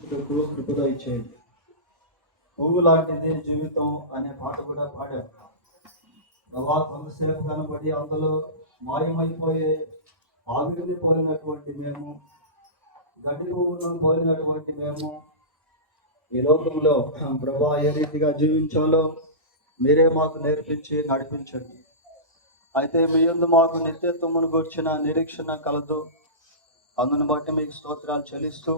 కృపద ఇచ్చేయండి. పువ్వు లాంటిది జీవితం అనే పాట కూడా పాడాం. ప్రభా కొంతసేపు కనబడి అందులో మాయమైపోయే ఆవిరిని పోలినటువంటి మేము, గడ్డి పువ్వులను పోలినటువంటి మేము ఈ లోకంలో ప్రభా ఏ రీతిగా జీవించాలో మీరే మాకు నేర్పించి నడిపించండి. అయితే మీ యందు మాకు నిత్యత్వమును గూర్చిన నిరీక్షణ కలదు. అందును బట్టి మీకు స్తోత్రాలు చెల్లిస్తూ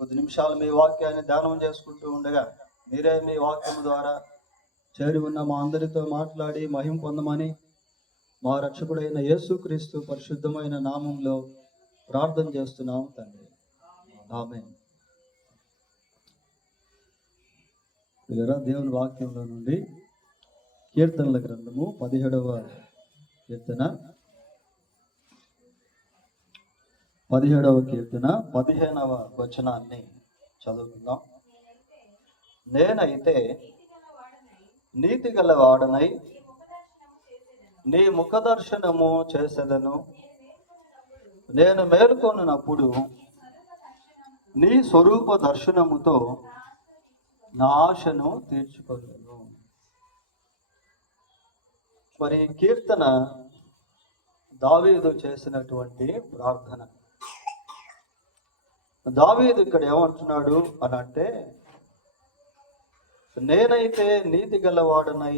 కొద్ది నిమిషాలు మీ వాక్యాన్ని ధ్యానం చేసుకుంటూ ఉండగా మీరే మీ వాక్యం ద్వారా చేరి ఉన్న మా అందరితో మాట్లాడి మహిమ పొందమని మా రక్షకుడైన యేసుక్రీస్తు పరిశుద్ధమైన నామంలో ప్రార్థన చేస్తున్నాం తండ్రి, ఆమేన్. దేవుని వాక్యంలో నుండి కీర్తనల గ్రంథము 17వ కీర్తన 15వ వచనాన్ని చదువుకుందాం. నేనైతే నీతి గల వాడనై నీ ముఖదర్శనము చేసేదను. నేను మేల్కొన్నప్పుడు నీ స్వరూప దర్శనముతో నా ఆశను తీర్చుకొను. మరి కీర్తన దావీదు చేసినటువంటి ప్రార్థన. దావీదు ఇక్కడ ఏమంటున్నాడు అని అంటే, నేనైతే నీతి గలవాడనై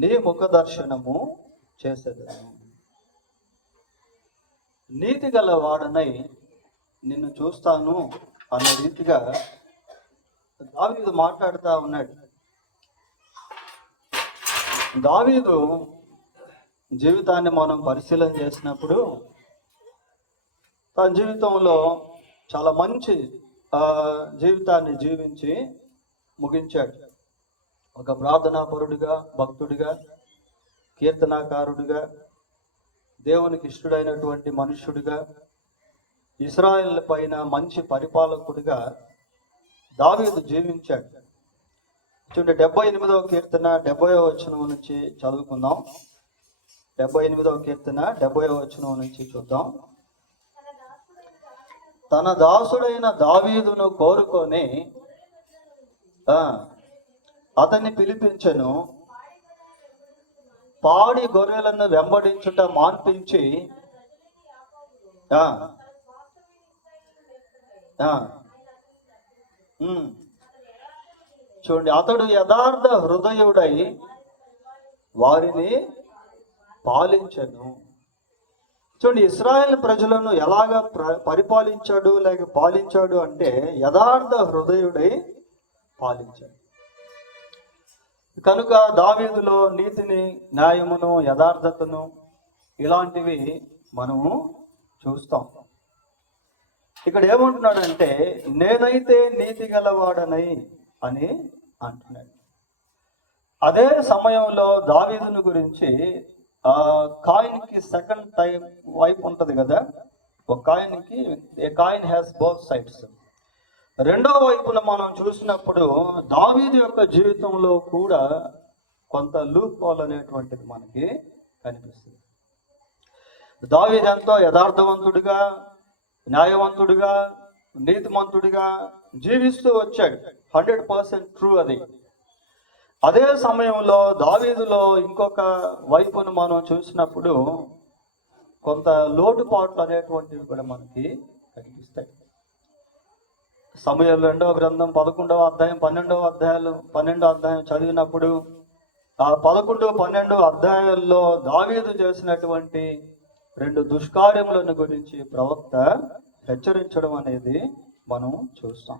నీ ముఖ దర్శనము చేసేదను. నీతి గలవాడనై నిన్ను చూస్తాను అనే రీతిగా దావీదు మాట్లాడుతూ ఉన్నాడు. దావీదు జీవితాన్ని మనం పరిశీలన చేసినప్పుడు తన జీవితంలో చాలా మంచి జీవితాన్ని జీవించి ముగించాడు. ఒక ప్రార్థనాపరుడిగా, భక్తుడిగా, కీర్తనాకారుడిగా, దేవునికి ఇష్టడైనటువంటి మనుష్యుడిగా, ఇశ్రాయేలు పైన మంచి పరిపాలకుడిగా దావీదు జీవించాడు. చూడండి, 78వ కీర్తన 70వ వచనం నుంచి చదువుకుందాం. 78వ కీర్తన 70వ వచనం నుంచి చూద్దాం. తన దాసుడైన దావీదును కోరుకొని అతన్ని పిలిపించెను. పాడి గొర్రెలను వెంబడించుట మాన్పించి చూడండి, అతడు యథార్థ హృదయుడై వారిని పాలించెను. చూడండి, ఇశ్రాయేల్ ప్రజలను ఎలాగ పరిపాలించాడు లేక పాలించాడు అంటే యథార్థ హృదయుడై పాలించాడు. కనుక దావీదులో నీతిని, న్యాయమును, యథార్థతను ఇలాంటివి మనము చూస్తాం. ఇక్కడ ఏమంటున్నాడంటే, నేనైతే నీతి గలవాడనై అని అంటున్నాడు. అదే సమయంలో దావీదును గురించి కాయిన్కి సెకండ్ టైం వైపు ఉంటుంది కదా. ఒక కాయిన్కి ఏ కాయిన్ హ్యాస్ బోత్ సైడ్స్. రెండో వైపున మనం చూసినప్పుడు దావీదు యొక్క జీవితంలో కూడా కొంత లూప్ హోల్ అనేటువంటిది మనకి కనిపిస్తుంది. దావీదు ఎంతో యథార్థవంతుడిగా, న్యాయవంతుడిగా, నీతిమంతుడిగా జీవిస్తూ వచ్చాడు. 100% ట్రూ అది. అదే సమయంలో దావీదులో ఇంకొక వైపును మనం చూసినప్పుడు కొంత లోటుపాట్లు అనేటువంటివి కూడా మనకి కనిపిస్తాయి. సమూయేలు 2వ గ్రంథం 11వ అధ్యాయం 12వ అధ్యాయం చదివినప్పుడు ఆ 11, 12 అధ్యాయాల్లో దావీదు చేసినటువంటి 2 దుష్కార్యములను గురించి ప్రవక్త హెచ్చరించడం అనేది మనం చూస్తాం.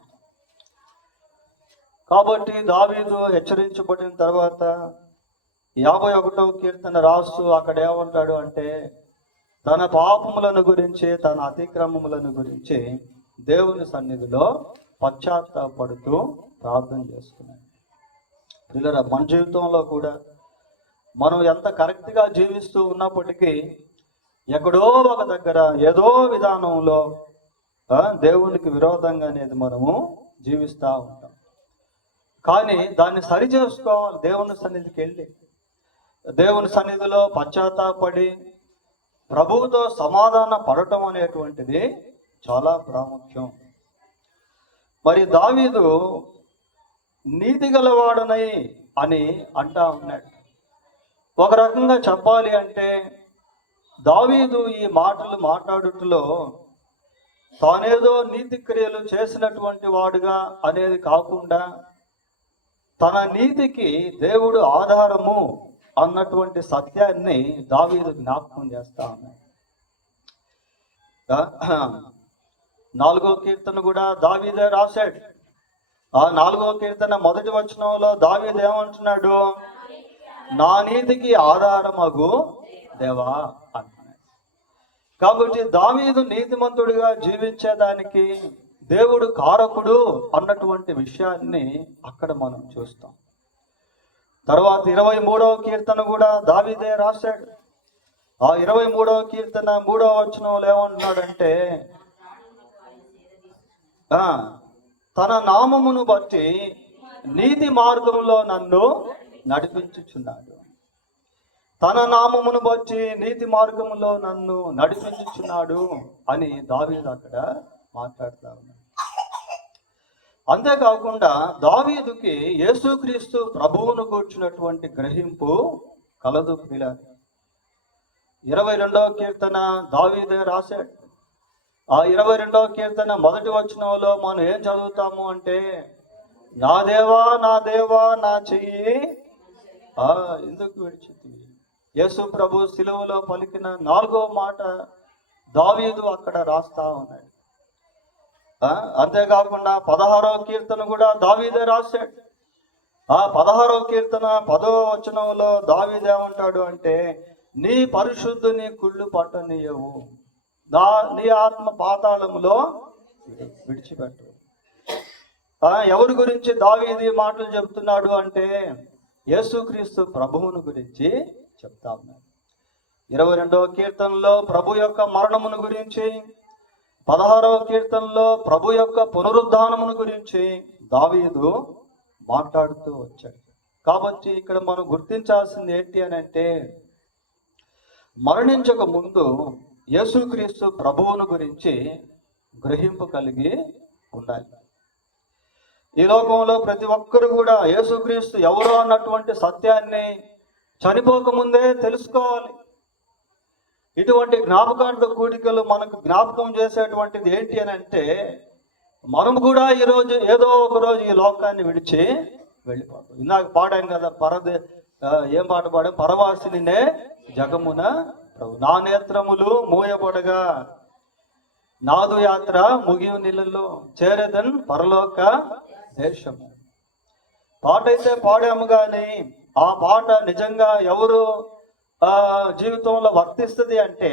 కాబట్టి దావీదు హెచ్చరించబడిన తర్వాత 51వ కీర్తన రాస్తూ అక్కడ ఏమంటాడు అంటే, తన పాపములను గురించి, తన అతిక్రమములను గురించి దేవుని సన్నిధిలో పశ్చాత్తాపడుతూ ప్రార్థన చేస్తున్నాడు. పిల్లరా, మన జీవితంలో కూడా మనం ఎంత కరెక్ట్గా జీవిస్తూ ఉన్నప్పటికీ ఎక్కడో ఒక దగ్గర ఏదో విధానంలో దేవునికి విరోధంగా అనేది మనము జీవిస్తూ ఉంటాం. కానీ దాన్ని సరి చేసుకోవాలి. దేవుని సన్నిధికి వెళ్ళి దేవుని సన్నిధిలో పశ్చాత్తాపడి ప్రభువుతో సమాధాన పడటం అనేటువంటిది చాలా ప్రాముఖ్యం. మరి దావీదు నీతి గలవాడనై అని అంటా ఉన్నాడు. ఒక రకంగా చెప్పాలి అంటే దావీదు ఈ మాటలు మాట్లాడుటలో తానేదో నీతి క్రియలు చేసినటువంటి వాడుగా అనేది కాకుండా తన నీతికి దేవుడు ఆధారము అన్నటువంటి సత్యాన్ని దావీదు జ్ఞాపకం చేస్తా ఉన్నాడు. 4వ కీర్తన కూడా దావీదే రాశాడు. ఆ 4వ కీర్తన మొదటి వచనంలో దావీదు ఏమంటున్నాడు? నా నీతికి ఆధారమగు దేవా అంటున్నాడు. కాబట్టి దావీదు నీతిమంతుడిగా జీవించేదానికి దేవుడు కారకుడు అన్నటువంటి విషయాన్ని అక్కడ మనం చూస్తాం. తర్వాత 23వ కీర్తన కూడా దావీదే రాశాడు. ఆ 23వ కీర్తన 3వ వచనంలో ఏమంటున్నాడంటే తన నామమును బట్టి నీతి మార్గంలో నన్ను నడిపించుచున్నాడు. తన నామమును బట్టి నీతి మార్గంలో నన్ను నడిపించుచున్నాడు అని దావీదు అక్కడ మాట్లాడుతా ఉన్నాడు. అంతేకాకుండా దావీదుకి యేసుక్రీస్తు ప్రభువును కూర్చున్నటువంటి గ్రహింపు కలదు. 22వ కీర్తన దావీదే రాశాడు. ఆ 22వ కీర్తన మొదటి వచనంలో మనం ఏం చదువుతాము అంటే నా దేవా నా చెయ్యి ఎందుకు విడిచితివి. యేసు ప్రభు సిలువలో పలికిన 4వ మాట దావీదు అక్కడ రాస్తా ఉన్నాడు. అంతేకాకుండా 16వ కీర్తన కూడా దావీదే రాశాడు. ఆ 16వ కీర్తన 10వ వచనంలో దావీదు ఏమంటాడు అంటే నీ పరిశుద్ధుని కుళ్ళు పట్టనీయవు, నీ ఆత్మ పాతాళములో విడిచిపెట్టు. ఎవరి గురించి దావీదు ఈ మాటలు చెప్తున్నాడు అంటే యేసుక్రీస్తు ప్రభువును గురించి చెప్తా ఉన్నాడు. 22వ కీర్తనలో ప్రభు యొక్క మరణమును గురించి, 16వ కీర్తనలో ప్రభు యొక్క పునరుద్ధానమును గురించి దావీదు మాట్లాడుతూ వచ్చాడు. కాబట్టి ఇక్కడ మనం గుర్తించాల్సింది ఏంటి అని అంటే మరణించక ముందు యేసుక్రీస్తు ప్రభువును గురించి గ్రహింపు కలిగి ఉండాలి. ఈ లోకంలో ప్రతి ఒక్కరు కూడా యేసుక్రీస్తు ఎవరు అన్నటువంటి సత్యాన్ని చనిపోకముందే తెలుసుకోవాలి. ఇటువంటి జ్ఞాపకార్థ కూడికలు మనకు జ్ఞాపకం చేసేటువంటిది ఏంటి అని అంటే మనం కూడా ఈరోజు ఏదో ఒక రోజు ఈ లోకాన్ని విడిచి వెళ్ళిపోతాం. ఇందాక పాడాం కదా, ఏం పాట పాడాం? పరవాసినినే జగమున ప్రభు నా నేత్రములు మూయబడగా నాదు యాత్ర ముగియు నీళ్ళలో చేరేదన్ పరలోక దేశము. పాట అయితే పాడాము కానీ ఆ పాట నిజంగా ఎవరు జీవితంలో వర్తిస్తుంది అంటే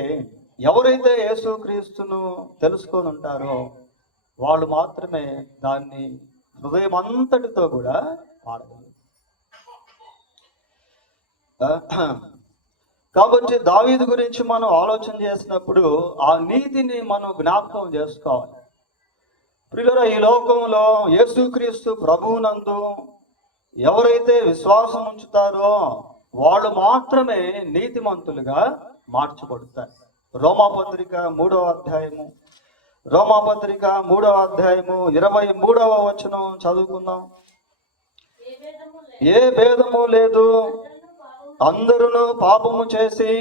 ఎవరైతే యేసుక్రీస్తును తెలుసుకొని ఉంటారో వాళ్ళు మాత్రమే దాన్ని హృదయం అంతటితో కూడా పాడగలరు. కాబట్టి దావీదు గురించి మనం ఆలోచన చేసినప్పుడు ఆ నీతిని మనం జ్ఞాపకం చేసుకోవాలి. ప్రియులారా, ఈ లోకంలో యేసుక్రీస్తు ప్రభువునందు ఎవరైతే విశ్వాసం ఉంచుతారో వాళ్ళు మాత్రమే నీతిమంతులుగా మార్చబడతారు. రోమాపత్రిక 3వ అధ్యాయము 23వ వచనం చదువుకుందాం. ఏ భేదము లేదు, అందరూ పాపము చేసి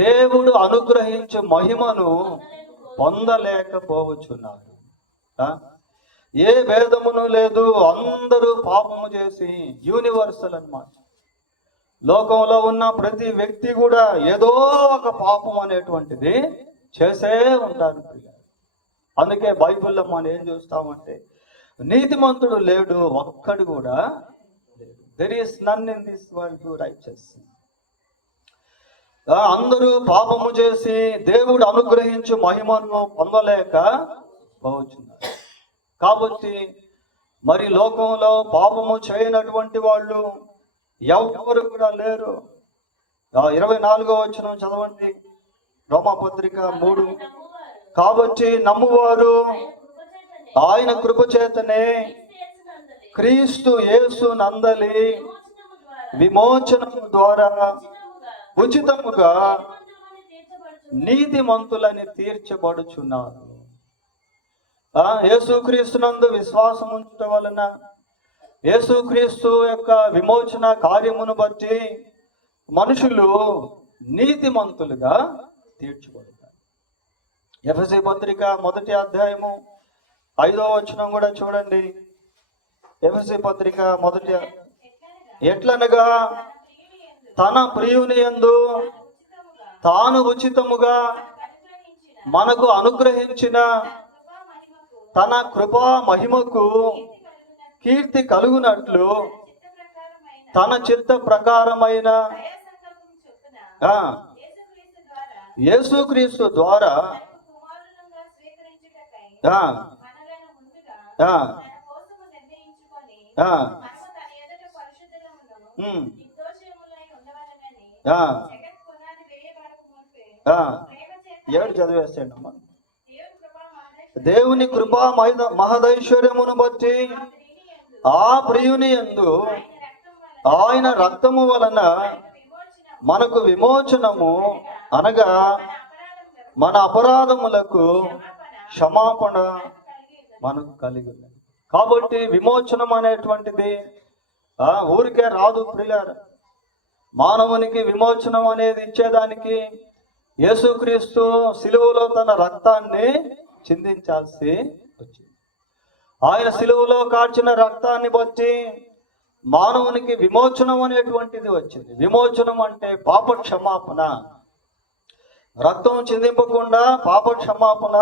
దేవుడు అనుగ్రహించు మహిమను పొందలేకపోవచ్చున్నారు. ఏ భేదమును లేదు, అందరూ పాపము చేసి, యూనివర్సల్ అన్నమాట. లోకంలో ఉన్న ప్రతి వ్యక్తి కూడా ఏదో ఒక పాపం అనేటువంటిది చేసే ఉంటారు. అందుకే బైబిల్లో మనం ఏం చూస్తామంటే నీతిమంతుడు లేడు, ఒక్కడు కూడా లేడు. There is none in this world who righteous. అందరూ పాపము చేసి దేవుడు అనుగ్రహించు మహిమను పొందలేక పోవచ్చున్నారు. కాబట్టి మరి లోకంలో పాపము చేయనటువంటి వాళ్ళు ఎవరు కూడా లేరు. 24వ వచనం చదవండి, రోమాపత్రిక 3. కాబట్టి నమ్మువారు ఆయన కృపచేతనే క్రీస్తు యేసు నందలి విమోచనము ద్వారా ఉచితముగా నీతిమంతులని తీర్చబడుచున్నారు. యేసుక్రీస్తునందు విశ్వాసం ఉంచడం వలన యేసుక్రీస్తు యొక్క విమోచన కార్యమును బట్టి మనుషులు నీతిమంతులుగా తీర్చబడతారు. ఎఫెసీ పత్రిక 1వ అధ్యాయము 5వ వచనం కూడా చూడండి. ఎఫెసీ పత్రిక 1 ఎట్లనగా తన ప్రియుని యందు తాను ఉచితముగా మనకు అనుగ్రహించిన తన కృపా మహిమకు కీర్తి కలుగునట్లు తన చిత్త ప్రకారమైన యేసుక్రీస్తు ద్వారా ఏడు చదివేస్తాడు అమ్మా. దేవుని కృపా మహదైశ్వర్యమును బట్టి ఆ ప్రియుని యందు ఆయన రక్తము వలన మనకు విమోచనము అనగా మన అపరాధములకు క్షమాపణ మనకు కలిగి ఉన్నది. కాబట్టి విమోచనం అనేటువంటిది ఊరికే రాదు ప్రియులారా. మానవునికి విమోచనం అనేది ఇచ్చేదానికి యేసుక్రీస్తు సిలువలో తన రక్తాన్ని చిందించాల్సి వచ్చింది. ఆయన సిలువలో కార్చిన రక్తాన్ని బట్టి మానవునికి విమోచనం అనేటువంటిది వచ్చింది. విమోచనం అంటే పాప క్షమాపణ. రక్తం చిందింపకుండా పాప క్షమాపణ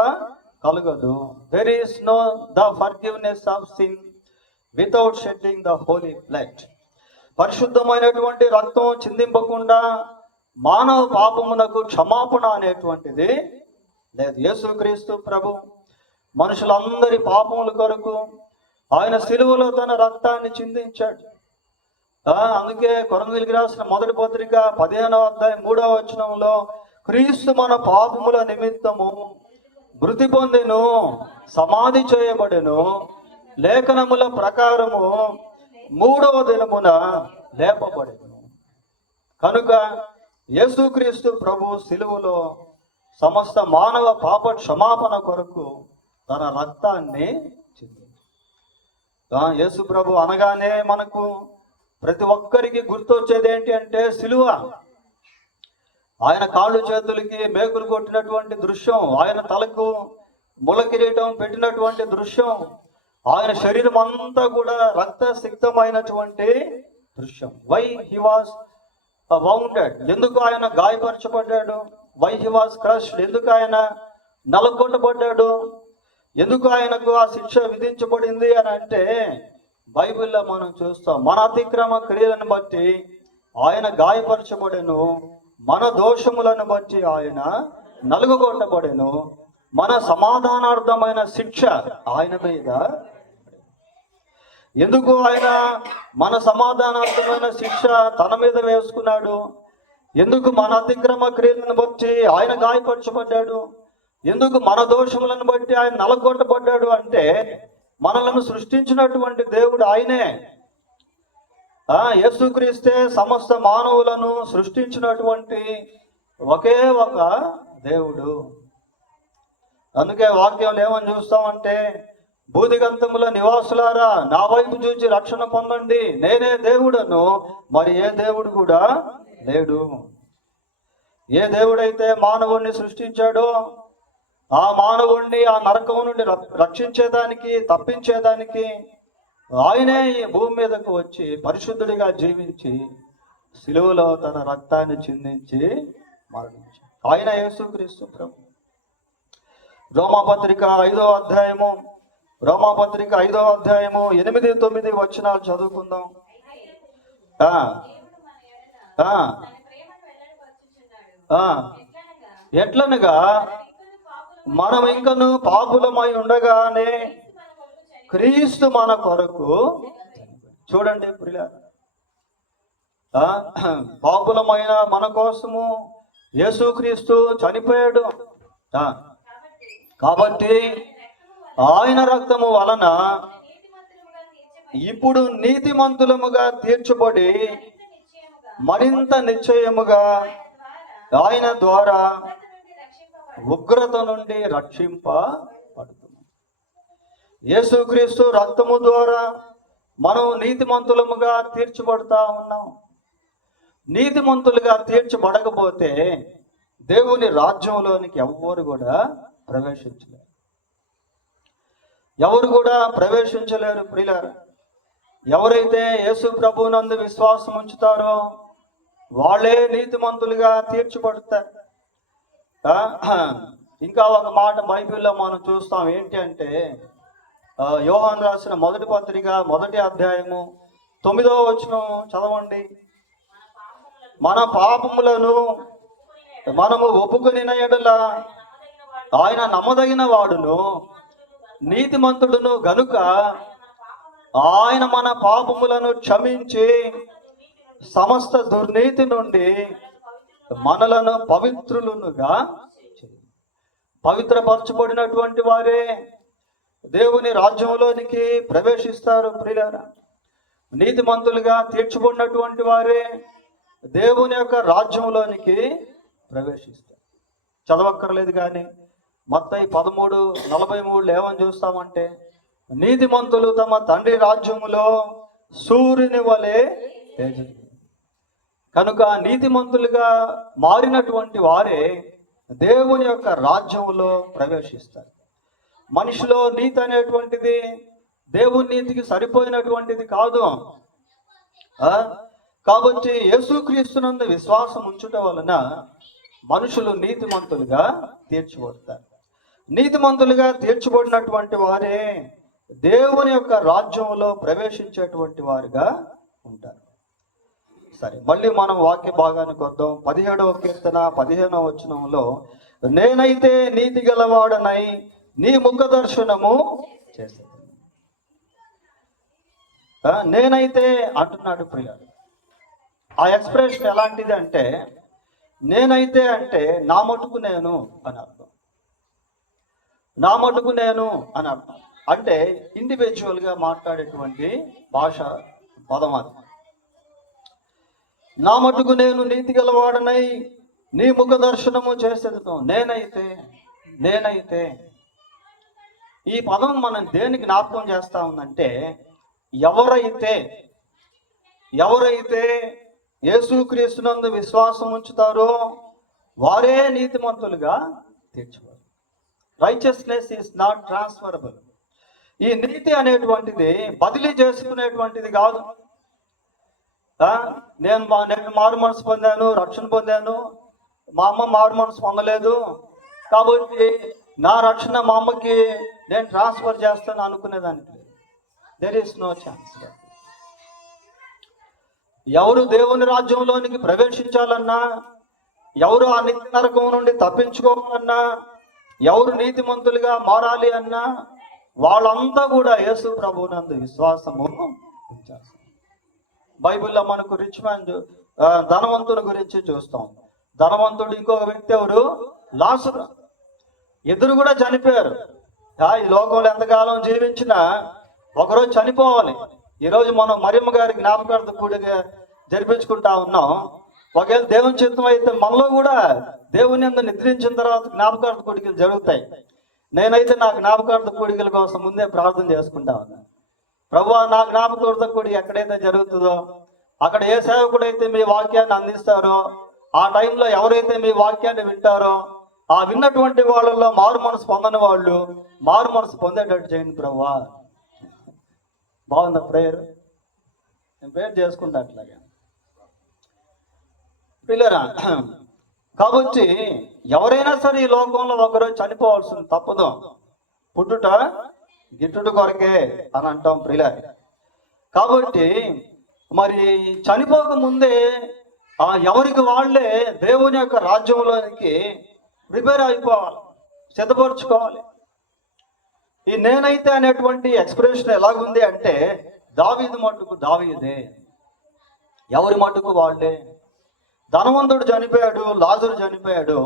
కలగదు. There is no the forgiveness of sin without shedding the holy blood. పరిశుద్ధమైనటువంటి రక్తం చిందింపకుండా మానవ పాపమునకు క్షమాపణ అనేటువంటిది లేదు. యేసుక్రీస్తు ప్రభు మనుషులందరి పాపముల కొరకు ఆయన సిలువలో తన రక్తాన్ని చిందించాడు. అందుకే కొరింథీయులకు రాసిన 1వ పత్రిక 15వ అధ్యాయం 3వ వచనంలో క్రీస్తు మన పాపముల నిమిత్తము మృతి పొందెను, సమాధి చేయబడెను, లేఖనముల ప్రకారము 3వ దినమున లేపబడెను. కనుక యేసుక్రీస్తు ప్రభు సిలువలో సమస్త మానవ పాప క్షమాపణ కొరకు తన రక్తాన్ని చిందించాడు. యేసు ప్రభు అనగానే మనకు ప్రతి ఒక్కరికి గుర్తొచ్చేది ఏంటి అంటే సిలువ. ఆయన కాళ్ళు చేతులకి మేకులు కొట్టినటువంటి దృశ్యం, ఆయన తలకు ముల కిరీటం పెట్టినటువంటి దృశ్యం, ఆయన శరీరం అంతా కూడా రక్తసిక్తమైనటువంటి దృశ్యం. వై హీ వాజ్ వౌండెడ్, ఎందుకు ఆయన గాయపరచబడ్డాడు? వై హీ వాజ్ క్రష్డ్, ఎందుకు ఆయన నలగొట్టబడ్డాడు? ఎందుకు ఆయనకు ఆ శిక్ష విధించబడింది అని అంటే బైబిల్లో మనం చూస్తాం. మన అతిక్రమ క్రియలను బట్టి ఆయన గాయపరచబడెను, మన దోషములను బట్టి ఆయన నలుగొట్టబడెను, మన సమాధానార్థమైన శిక్ష ఆయన మీద. ఎందుకు ఆయన మన సమాధానార్థమైన శిక్ష తన మీద వేసుకున్నాడు? ఎందుకు మన అతిక్రమ క్రియలను బట్టి ఆయన గాయపరచబడ్డాడు? ఎందుకు మన దోషములను బట్టి ఆయన నలగొట్టబడ్డాడు అంటే మనలను సృష్టించినటువంటి దేవుడు ఆయనే. యేసుక్రీస్తే సమస్త మానవులను సృష్టించినటువంటి ఒకే ఒక దేవుడు. అందుకే వాక్యం ఏమని చూస్తామంటే, భూదిగంతముల నివాసులారా నా వైపు చూచి రక్షణ పొందండి, నేనే దేవుడను, మరి ఏ దేవుడు కూడా లేడు. ఏ దేవుడైతే మానవుణ్ణి సృష్టించాడో ఆ మానవుణ్ణి ఆ నరకం నుండి రక్షించేదానికి, తప్పించేదానికి ఆయనే ఈ భూమి మీదకు వచ్చి పరిశుద్ధుడిగా జీవించి సిలువలో తన రక్తాన్ని చిందించి మరణించాడు. ఆయన యేసుక్రీస్తు ప్రభు. రోమాపత్రిక 5వ అధ్యాయము 8-9 వచనాలు చదువుకుందాం. ఎట్లనగా మనం ఇంకను పాపులమై ఉండగానే క్రీస్తు మన కొరకు, చూడండి ప్రియులారా, పాపులమైన మన కోసము యేసుక్రీస్తు చనిపోయాడు. కాబట్టి ఆయన రక్తము వలన ఇప్పుడు నీతిమంతులముగా తీర్చబడి మరింత నిశ్చయముగా ఆయన ద్వారా ఉగ్రత నుండి రక్షింపబడుతుంది. యేసుక్రీస్తు రక్తము ద్వారా మనం నీతిమంతులముగా తీర్చబడతా ఉన్నాం. నీతిమంతులుగా తీర్చబడకపోతే దేవుని రాజ్యంలోనికి ఎవరు కూడా ప్రవేశించలేరు. ఎవరు కూడా ప్రవేశించలేరు ప్రియులారా. ఎవరైతే యేసు ప్రభువునందు విశ్వాసం ఉంచుతారో వాళ్ళే నీతిమంతులుగా తీర్చబడతారు. ఇంకా ఒక మాట బైబిల్లో మనం చూస్తాం. ఏంటి అంటే యోహాను రాసిన మొదటి పత్రిక 1వ అధ్యాయము 9వ వచనం చదవండి. మన పాపములను మనము ఒప్పుకొనిన యెడల ఆయన నమ్మదగిన వాడును నీతిమంతుడును గనుక ఆయన మన పాపములను క్షమించి సమస్త దుర్నీతి నుండి మనలను పవిత్రులుగా పవిత్రపరచబడినటువంటి వారే దేవుని రాజ్యంలోనికి ప్రవేశిస్తారు ప్రియులారా. నీతిమంతులుగా తీర్చబడినటువంటి వారే దేవుని యొక్క రాజ్యంలోనికి ప్రవేశిస్తారు. చదవక్కర్లేదు కానీ మత్తయి 13:43 ఏమని చూస్తామంటే, నీతిమంతులు తమ తండ్రి రాజ్యములో సూర్యుని వలె తేజస్సు. కనుక నీతిమంతులుగా మారినటువంటి వారే దేవుని యొక్క రాజ్యంలో ప్రవేశిస్తారు. మనిషిలో నీతి అనేటువంటిది దేవుని నీతికి సరిపోయినటువంటిది కాదు. కాబట్టి యేసుక్రీస్తునందు విశ్వాసం ఉంచుట వలన మనుషులు నీతిమంతులుగా తీర్చబడతారు. నీతిమంతులుగా తీర్చబడినటువంటి వారే దేవుని యొక్క రాజ్యంలో ప్రవేశించేటువంటి వారుగా ఉంటారు. సరే, మళ్ళీ మనం వాక్య భాగానికి వద్దాం. 17వ కీర్తన 15వ వచనంలో, నేనైతే నీతి గలవాడనై నీ ముఖ దర్శనము చేసేది. నేనైతే అంటున్నాడు ప్రియుడు. ఆ ఎక్స్ప్రెషన్ ఎలాంటిది అంటే, నేనైతే అంటే నా మటుకు నేను అని అర్థం. నా మటుకు నేను అని అర్థం అంటే ఇండివిజువల్గా మాట్లాడేటువంటి భాష పదం అది. నా మటుకు నేను నీతి గలవాడనై నీ ముఖ దర్శనము చేసేది. నేనైతే ఈ పదం మనం దేనికి జ్ఞాపకం చేస్తా ఉందంటే, ఎవరైతే యేసుక్రీస్తునందు విశ్వాసం ఉంచుతారో వారే నీతిమంతులుగా తీర్చబడతారు. Righteousness is not transferable. ఈ నీతి అనేటువంటిది బదిలీ చేసుకునేటువంటిది కాదు. నేను మారు మనసు పొందాను, రక్షణ పొందాను, మా అమ్మ మారు మనసు పొందలేదు కాబట్టి నా రక్షణ మా అమ్మకి నేను ట్రాన్స్ఫర్ చేస్తాను అనుకునేదానికి దెర్ ఈస్ నో ఛాన్స్. ఎవరు దేవుని రాజ్యంలోనికి ప్రవేశించాలన్నా, ఎవరు ఆ నిత్య నరకం నుండి తప్పించుకోవాలన్నా, ఎవరు నీతిమంతులుగా మారాలి అన్నా వాళ్ళంతా కూడా యేసు ప్రభువునందు విశ్వాసము ఉంచాలి. బైబిల్లో మనకు రిచ్ మ్యాన్ ధనవంతుని గురించి చూస్తాం. ధనవంతుడు ఇంకొక వ్యక్తి ఎవరు? లాజరు. ఇద్దరు కూడా చనిపోయారు. ఈ లోకంలో ఎంతకాలం జీవించినా ఒకరోజు చనిపోవాలి. ఈరోజు మనం మరియమ్మ గారి జ్ఞాపకార్థ కూడిగా జరిపించుకుంటా ఉన్నాం. ఒకవేళ దేవుని చిత్తం అయితే మనలో కూడా దేవుని యందు నిద్రించిన తర్వాత జ్ఞాపకార్థ కూడికలు జరుగుతాయి. నేనైతే నా జ్ఞాపకార్థ కూడికల కోసం ముందే ప్రార్థన చేసుకుంటా ఉన్నా. ప్రభువా, నా జ్ఞాపకార్థ కూడిక ఎక్కడైతే జరుగుతుందో అక్కడ ఏ సేవకుడైతే మీ వాక్యాన్ని అందిస్తారో, ఆ టైంలో ఎవరైతే మీ వాక్యాన్ని వింటారో ఆ విన్నటువంటి వాళ్ళల్లో మారు మనసు పొందని వాళ్ళు మారు మనసు పొందేటట్టు చేయండి ప్రభువా. బాగుందా ప్రేయర్? నేను ప్రేయర్ చేసుకుంటా అట్లాగే పిల్లరా. కాబట్టి ఎవరైనా సరే ఈ లోకంలో ఒకరోజు చనిపోవాల్సింది తప్పదు. పుట్టుట గిట్టుట కొరకే అని అంటాం ప్రియుల. కాబట్టి మరి చనిపోక ముందే ఎవరికి వాళ్ళే దేవుని యొక్క రాజ్యంలోనికి ప్రిపేర్ అయిపోవాలి, సిద్ధపరచుకోవాలి. ఈ నేనైతే అనేటువంటి ఎక్స్ప్రెషన్ ఎలాగుంది అంటే, దావీదు మట్టుకు దావీదే, ఎవరి మట్టుకు వాళ్ళే. ధనవంతుడు చనిపోయాడు, లాజరు చనిపోయాడు.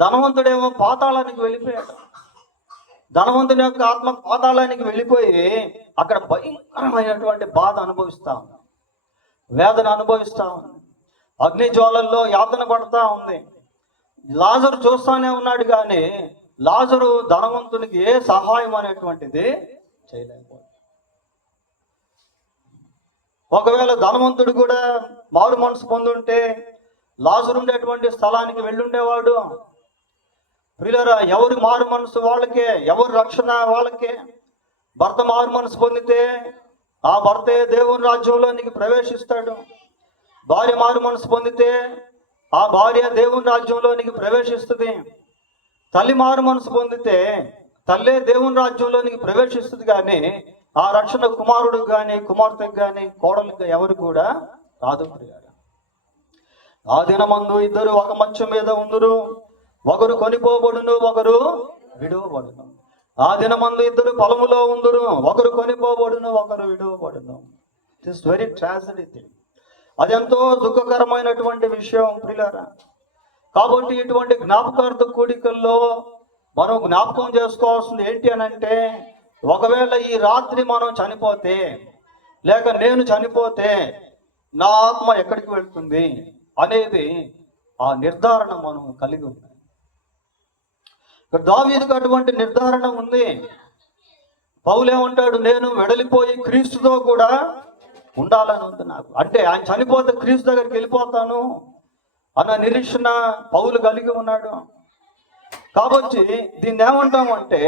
ధనవంతుడేమో పాతాళానికి వెళ్ళిపోయాడు. ధనవంతుని యొక్క ఆత్మ పాతాళానికి వెళ్ళిపోయి అక్కడ భయంకరమైనటువంటి బాధ అనుభవిస్తా ఉంది, వేదన అనుభవిస్తా ఉంది, అగ్ని జ్వాలల్లో యాతన పడతా ఉంది. లాజరు చూస్తానే ఉన్నాడు కానీ లాజరు ధనవంతునికి ఏ సహాయం అనేటువంటిది చేయలేకపోయాడు. ఒకవేళ ధనవంతుడు కూడా మారు మనసు పొందుంటే లాజరు ఉండేటువంటి స్థలానికి వెళ్ళుండేవాడు. ప్రియులారా, ఎవరి మారు మనసు వాళ్ళకే, ఎవరి రక్షణ వాళ్ళకే. భర్త మారు మనసు పొందితే ఆ భర్తే దేవుని రాజ్యంలోనికి ప్రవేశిస్తాడు. భార్య మారు మనసు పొందితే ఆ భార్య దేవుని రాజ్యంలోనికి ప్రవేశిస్తుంది. తల్లి మారు మనసు పొందితే తల్లే దేవుని రాజ్యంలోనికి ప్రవేశిస్తుంది. కానీ ఆ రక్షణ కుమారుడికి కానీ కుమార్తెకు కానీ కోడలికి ఎవరు కూడా రాదు. ఆ దినమందు ఇద్దరు ఒక మంచం మీద ఉందురు, ఒకరు కొనిపోబడును, ఒకరు విడువబడును. ఆ దినమందు ఇద్దరు పొలములో ఉందురు, ఒకరు కొనిపోబడును, ఒకరు విడువబడును. It is very tragedy thing. అదెంతో దుఃఖకరమైనటువంటి విషయం ప్రియులారా. కాబట్టి ఇటువంటి జ్ఞాపకార్థ కూడికల్లో మనం జ్ఞాపకం చేసుకోవాల్సింది ఏంటి అని అంటే, ఒకవేళ ఈ రాత్రి మనం చనిపోతే, లేక నేను చనిపోతే నా ఆత్మ ఎక్కడికి వెళ్తుంది అనేది ఆ నిర్ధారణ మనం కలిగి ఉంది. దావీదుకు అటువంటి నిర్ధారణ ఉంది. పౌలేమంటాడు, నేను వెడలిపోయి క్రీస్తుతో కూడా ఉండాలని ఉంది నాకు. అంటే ఆయన చనిపోతే క్రీస్తు దగ్గరికి వెళ్ళిపోతాను అన్న నిరీక్షణ పౌలు కలిగి ఉన్నాడు. కాబట్టి దీన్ని ఏమంటామంటే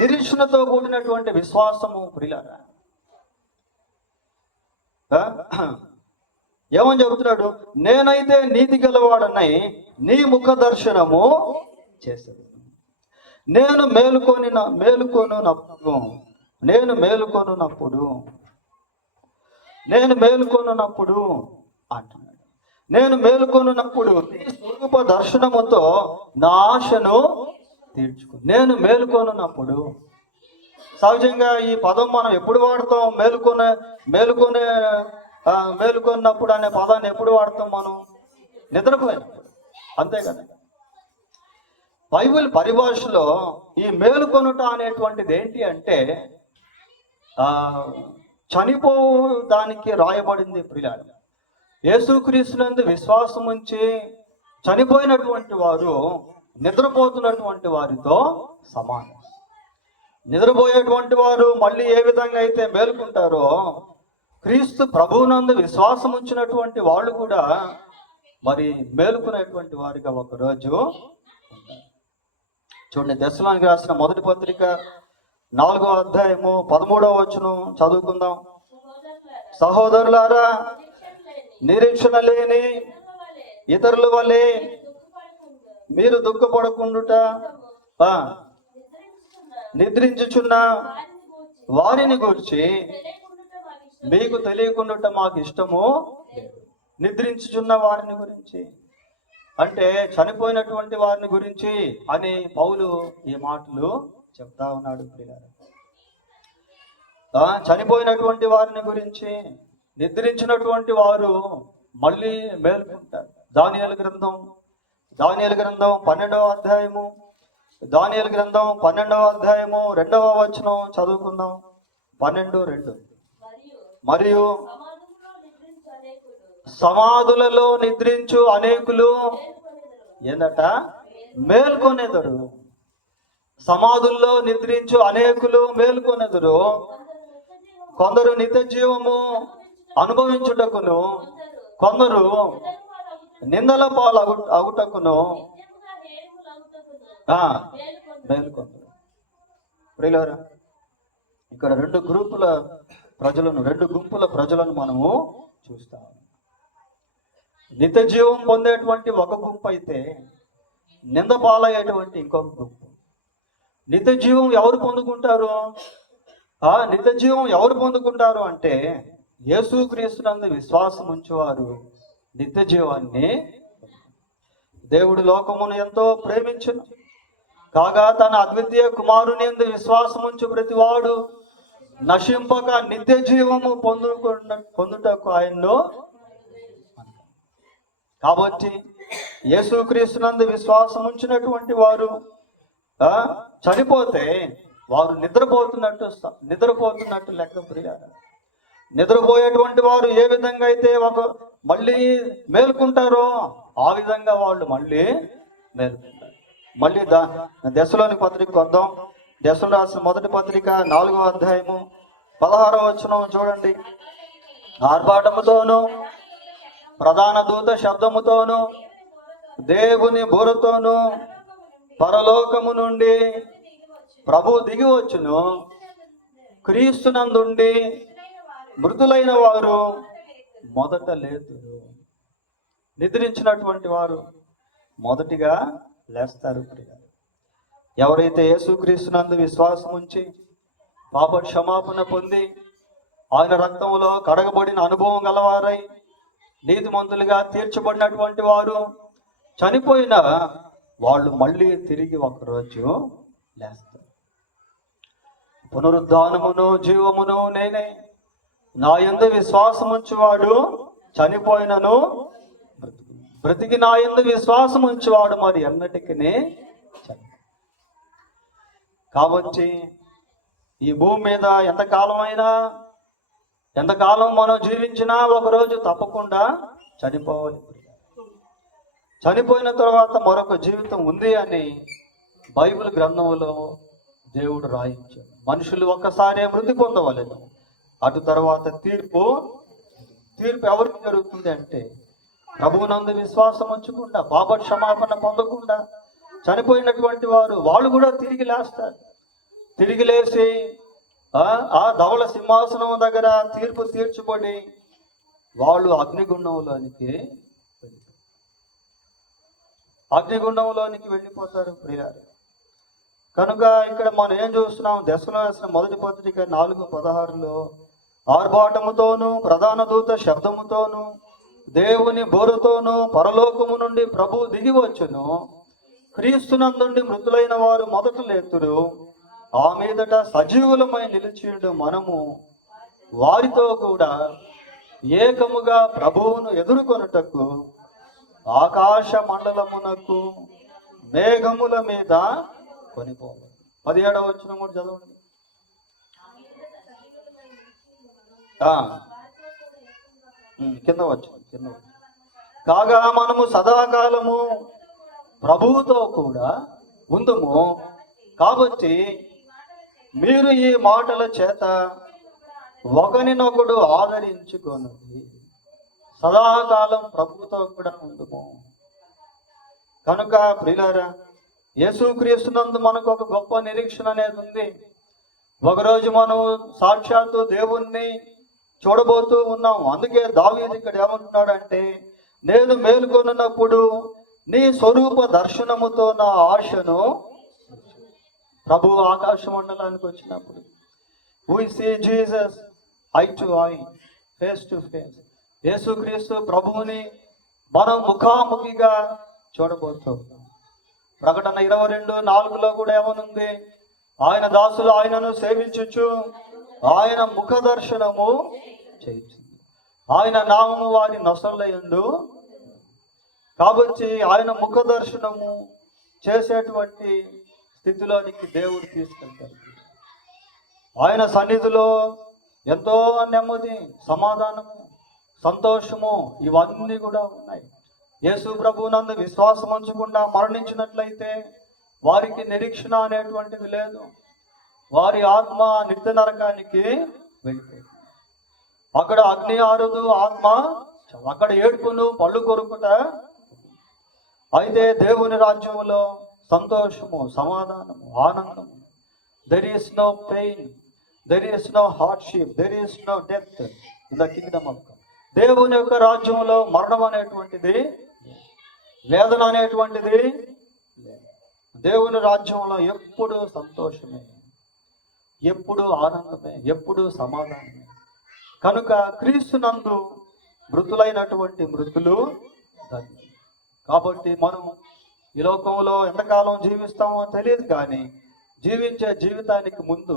నిరీక్షణతో కూడినటువంటి విశ్వాసము ప్రియులారా. ఏమని చెబుతున్నాడు, నేనైతే నీతి గలవాడనై నీ ముఖ దర్శనము చేశాను. నేను మేలుకొనున్నప్పుడు అంటున్నాడు. నేను మేలుకొనున్నప్పుడు నీ స్వరూప దర్శనముతో నా ఆశను తీర్చుకో. నేను మేలుకొనున్నప్పుడు, సహజంగా ఈ పదం మనం ఎప్పుడు వాడతాం? మేలుకొన్నప్పుడు అనే పదాన్ని ఎప్పుడు వాడతాం మనం? నిద్రపోయినప్పుడు, అంతే కదా. బైబిల్ పరిభాషలో ఈ మేలుకొనుట అనేటువంటిది ఏంటి అంటే చనిపోదానికి రాయబడింది ప్రియులారా. యేసుక్రీస్తునందు విశ్వాసం ఉంచి చనిపోయినటువంటి వారు నిద్రపోతున్నటువంటి వారితో సమానం. నిద్రపోయేటువంటి వారు మళ్ళీ ఏ విధంగా అయితే మేలుకుంటారో, క్రీస్తు ప్రభువునందు విశ్వాసం ఉంచినటువంటి వాళ్ళు కూడా మరి మేలుకునేటువంటి వారిగా ఒకరోజు. చూడండి, దెస్సలోనికి రాసిన మొదటి పత్రిక 4వ అధ్యాయము 13వ వచనం చదువుకుందాం. సహోదరులారా, నిరీక్షణ లేని ఇతరుల వలె మీరు దుఃఖపడకుండుట, నిద్రించుచున్న వారిని గురించి మీకు తెలియకుండుట మాకు ఇష్టము. నిద్రించుచున్న వారిని గురించి అంటే చనిపోయినటువంటి వారిని గురించి అని పౌలు ఈ మాటలు చెప్తా ఉన్నాడు ప్రియులారా. చనిపోయినటువంటి వారిని గురించి, నిద్రించినటువంటి వారు మళ్ళీ మేలుకుంటారు. దానియేలు గ్రంథం 12వ అధ్యాయము, దానియేలు గ్రంథం 12వ అధ్యాయము 2వ వచనం చదువుకుందాం. 12:2. మరియు సమాధులలో నిద్రించు అనేకులు ఏందట? మేల్కొనేదరు. సమాధుల్లో నిద్రించు అనేకులు మేల్కొనేదరు. కొందరు నిత్య జీవము అనుభవించుటకును, కొందరు నిందల పాలు అగుటకును మేల్కొందరు. ప్రియులారా, ఇక్కడ రెండు గుంపుల ప్రజలను మనము చూస్తాం. నిత్య జీవం పొందేటువంటి ఒక గుంపు అయితే, నింద పాలయ్యేటువంటి ఇంకొక గుంపు. నిత్య జీవం ఎవరు పొందుకుంటారు? నిత్య జీవం ఎవరు పొందుకుంటారు అంటే, యేసుక్రీస్తునందు విశ్వాసం ఉంచేవారు నిత్య జీవాన్ని. దేవుడు లోకమును ఎంతో ప్రేమించును కాగా తన అద్వితీయ కుమారుని యందు విశ్వాసం ఉంచు ప్రతివాడు నశింపక నిత్య జీవము పొందుటకు ఆయన్ను. కాబట్టి యేసుక్రీస్తునందు విశ్వాసం ఉంచినటువంటి వారు చనిపోతే వారు నిద్రపోతున్నట్టు లెక్క ప్రియారు. నిద్రపోయేటువంటి వారు ఏ విధంగా అయితే మళ్ళీ మేలుకుంటారో ఆ విధంగా వాళ్ళు మళ్ళీ మేలుకుంటారు. మళ్ళీ దెస్సలోనికి పత్రిక వద్దాం. దశలు రాసిన మొదటి పత్రిక 4వ అధ్యాయము 16వ వచనం చూడండి. ఆర్భాటముతోను ప్రధాన దూత శబ్దముతోను దేవుని బూరతోను పరలోకము నుండి ప్రభు దిగి వచ్చును. క్రీస్తునందుండి మృతులైన వారు మొదట లేతురు. నిద్రించినటువంటి వారు మొదటిగా లేస్తారు. ఎవరైతే యేసుక్రీస్తునందు విశ్వాసం ఉంచి పాప క్షమాపణ పొంది ఆయన రక్తంలో కడగబడిన అనుభవం గలవారై నీతిమంతులుగా తీర్చబడినటువంటి వారు చనిపోయిన వాళ్ళు మళ్ళీ తిరిగి ఒకరోజు లేస్తారు. పునరుద్ధానమును జీవమును నేనే, నా యందు విశ్వాసం ఉంచువాడు చనిపోయినను బ్రతికి నా యందు విశ్వాసం ఉంచువాడు మరి ఎన్నటికి కాబట్టి ఈ భూమి మీద ఎంతకాలం మనం జీవించినా ఒకరోజు తప్పకుండా చనిపోవాలి. చనిపోయిన తర్వాత మరొక జీవితం ఉంది అని బైబిల్ గ్రంథంలో దేవుడు రాయించాడు. మనుషులు ఒక్కసారే మృతి పొందవలెను, అటు తర్వాత తీర్పు ఎవరికి జరుగుతుంది అంటే ప్రభువునందు విశ్వాసం ఉంచకుండా పాప క్షమాపణ పొందకుండా చనిపోయినటువంటి వాళ్ళు కూడా తిరిగి లేస్తారు. తిరిగి లేచి ఆ ధవళ సింహాసనం దగ్గర తీర్పు తీర్చబడి వాళ్ళు అగ్నిగుండంలోనికి వెళ్ళిపోతారు ప్రియారు. కనుక ఇక్కడ మనం ఏం చూస్తున్నాం? దశలో వేసిన మొదటి పత్రిక 4:16 ఆర్భాటముతోను ప్రధాన దూత శబ్దముతోను దేవుని బోరుతోను పరలోకము నుండి ప్రభు దిగి వచ్చును. క్రీస్తునందుండి మృతులైన వారు మొదట లేతురు. ఆ మీదట సజీవులమై నిలిచిండు మనము వారితో కూడా ఏకముగా ప్రభువును ఎదుర్కొనుటకు ఆకాశ మండలమునకు మేఘముల మీద కొనిపోవాలి. 17వ వచనం కూడా చదవండి. కింద వచ్చు. కాగా మనము సదాకాలము ప్రభువుతో కూడా ఉందుము. కాబట్టి మీరు ఈ మాటల చేత ఒకరినొకడు ఆదరించుకొనుడి. సదాకాలం ప్రభువుతో కూడా ఉందుము. కనుక ప్రియులారా, యేసుక్రీస్తునందు మనకు ఒక గొప్ప నిరీక్షణ అనేది ఉంది. ఒకరోజు మనం సాక్షాత్తు దేవుణ్ణి చూడబోతూ ఉన్నాం. అందుకే దావీదు ఇక్కడ ఏమంటున్నాడంటే, నేను మేలుకొనున్నప్పుడు నీ స్వరూప దర్శనముతో నా ఆశను. ప్రభు ఆకాశ మండలానికి వచ్చినప్పుడు we see Jesus eye to eye, face to face. యేసుక్రీస్తు ప్రభువుని మనం ముఖాముఖిగా చూడబోతున్నాం. ప్రకటన 22:4 కూడా ఏమనుంది? ఆయన దాసులు ఆయనను సేవించుచు ఆయన ముఖ దర్శనము చేయించు, ఆయన నామము వారి నొసలయందు. కాబట్టి ఆయన ముఖ దర్శనము చేసేటువంటి స్థితిలోనికి దేవుడు తీసుకెళ్తారు. ఆయన సన్నిధిలో ఎంతో నెమ్మది, సమాధానము, సంతోషము ఇవన్నీ కూడా ఉన్నాయి. యేసు ప్రభువునందు విశ్వాసం ఉంచకుండా మరణించినట్లయితే వారికి నిరీక్షణ అనేటువంటిది లేదు. వారి ఆత్మ నిత్య నరకానికి వెళ్ళిపోయింది. అక్కడ అగ్ని ఆరుదు, ఆత్మ అక్కడ ఏడుపును, పళ్ళు కొరుకుట. అయితే దేవుని రాజ్యములో సంతోషము, సమాధానము, ఆనందము. There is no pain, there is no hardship, there is no death in the kingdom of God. దేవుని యొక్క రాజ్యంలో మరణం అనేటువంటిది, వేదన అనేటువంటిది. దేవుని రాజ్యంలో ఎప్పుడు సంతోషమే, ఎప్పుడు ఆనందమే, ఎప్పుడు సమాధానమే. కనుక క్రీస్తునందు మృతులైనటువంటి మృతులు ధన్యులు. కాబట్టి మనం ఈ లోకంలో ఎంతకాలం జీవిస్తామో తెలియదు, కానీ జీవించే జీవితానికి ముందు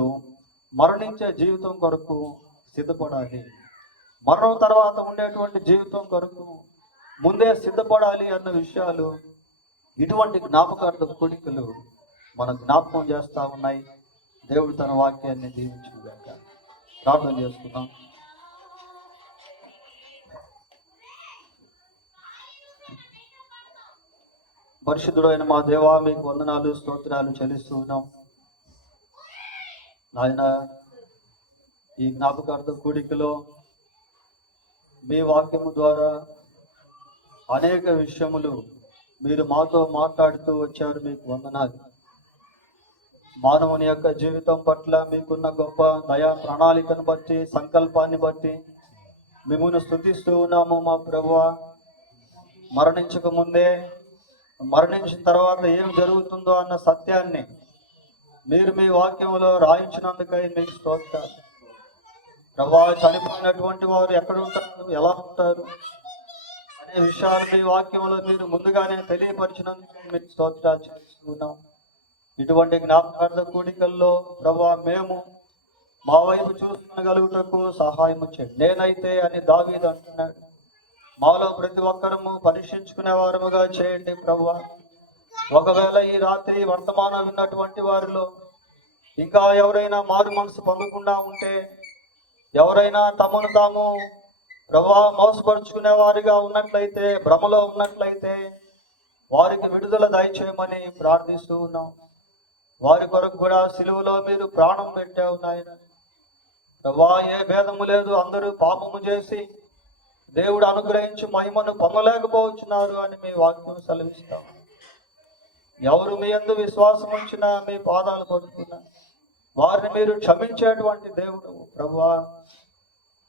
మరణించే జీవితం కొరకు సిద్ధపడాలి. మరణం తర్వాత ఉండేటువంటి జీవితం కొరకు ముందే సిద్ధపడాలి అన్న విషయాలు ఇటువంటి జ్ఞాపకార్థ కోరికలు మన జ్ఞాపకం చేస్తూ ఉన్నాయి. దేవుడు తన వాక్యాన్ని దీవించుగాక. ప్రార్థన చేసుకుందాం. పరిశుద్ధుడైన మా దేవా, మీకు వందనాలు, స్తోత్రాలు చెల్లిస్తూ ఉన్నాం. నాయన ఈ జ్ఞాపకార్థ కూడికలో మీ వాక్యము ద్వారా అనేక విషయములు మీరు మాతో మాట్లాడుతూ వచ్చారు. మీకు వందనాలు. మానవుని యొక్క జీవితం పట్ల మీకున్న గొప్ప దయా ప్రణాళికను బట్టి, సంకల్పాన్ని బట్టి మిమ్మల్ని స్తుతిస్తూ ఉన్నాము మా ప్రభువా. మరణించక ముందే, మరణించిన తర్వాత ఏం జరుగుతుందో అన్న సత్యాన్ని మీరు మీ వాక్యంలో రాయించినందుకై మీకు స్తోత్రాలు ప్రభువా. చనిపోయినటువంటి వారు ఎక్కడ ఉంటారు, ఎలా ఉంటారు అనే విషయాలు మీ వాక్యంలో మీరు ముందుగానే తెలియపరిచినందుకు మీకు స్తోత్రాలు చేస్తున్నాం. ఇటువంటి జ్ఞాపకార్థ కూడికల్లో ప్రభువా మేము మా వైపు చూసుకునగలుగుటకు సహాయం చేయండి. నేనైతే అని దావీదు అంటున్నాడు. మాలో ప్రతి ఒక్కరము పరీక్షించుకునే వారముగా చేయండి ప్రభువా. ఒకవేళ ఈ రాత్రి వర్తమానం విన్నటువంటి వారిలో ఇంకా ఎవరైనా మారు మనసు పొందకుండా ఉంటే, ఎవరైనా తమను తాము ప్రభువా మోసపరుచుకునే వారిగా ఉన్నట్లయితే, భ్రమలో ఉన్నట్లయితే వారికి విడుదల దయచేయమని ప్రార్థిస్తూ ఉన్నాం. వారి కొరకు కూడా సిలువలో మీరు ప్రాణం పెట్టావు నాయన ప్రభువా. ఏ భేదము లేదు, అందరూ పాపము చేసి దేవుడు అనుగ్రహించి మహిమను పొందలేకపోతున్నారు అని మీ వాక్యం సెలవిస్తాం. ఎవరు మీ యందు విశ్వాసం ఉంచినా మీ పాదాలు పడుతున్నా వారిని మీరు క్షమించేటువంటి దేవుడు ప్రభువా.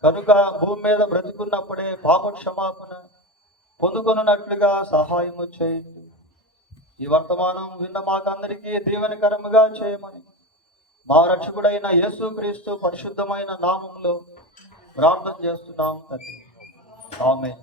కనుక భూమి మీద బ్రతుకున్నప్పుడే పాప క్షమాపణ పొందుకొనున్నట్లుగా సహాయము చేయండి. ఈ వర్తమానం విన్న మాకందరికీ దీవెనకరముగా చేయమని మా రక్షకుడైన యేసుక్రీస్తు పరిశుద్ధమైన నామంలో ప్రార్థన చేస్తున్నాం తండ్రి. ఆమేన్.